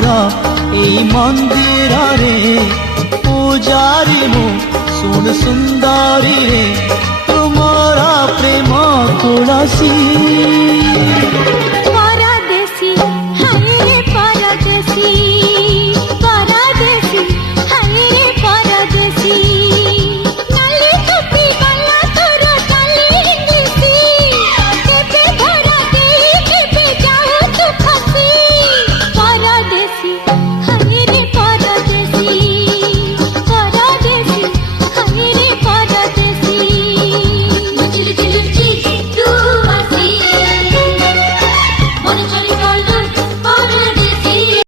तुमरा এই মন্দিরে পূজারি মু শুন সুন্দরী রে तुमरा प्रेम तुलसी।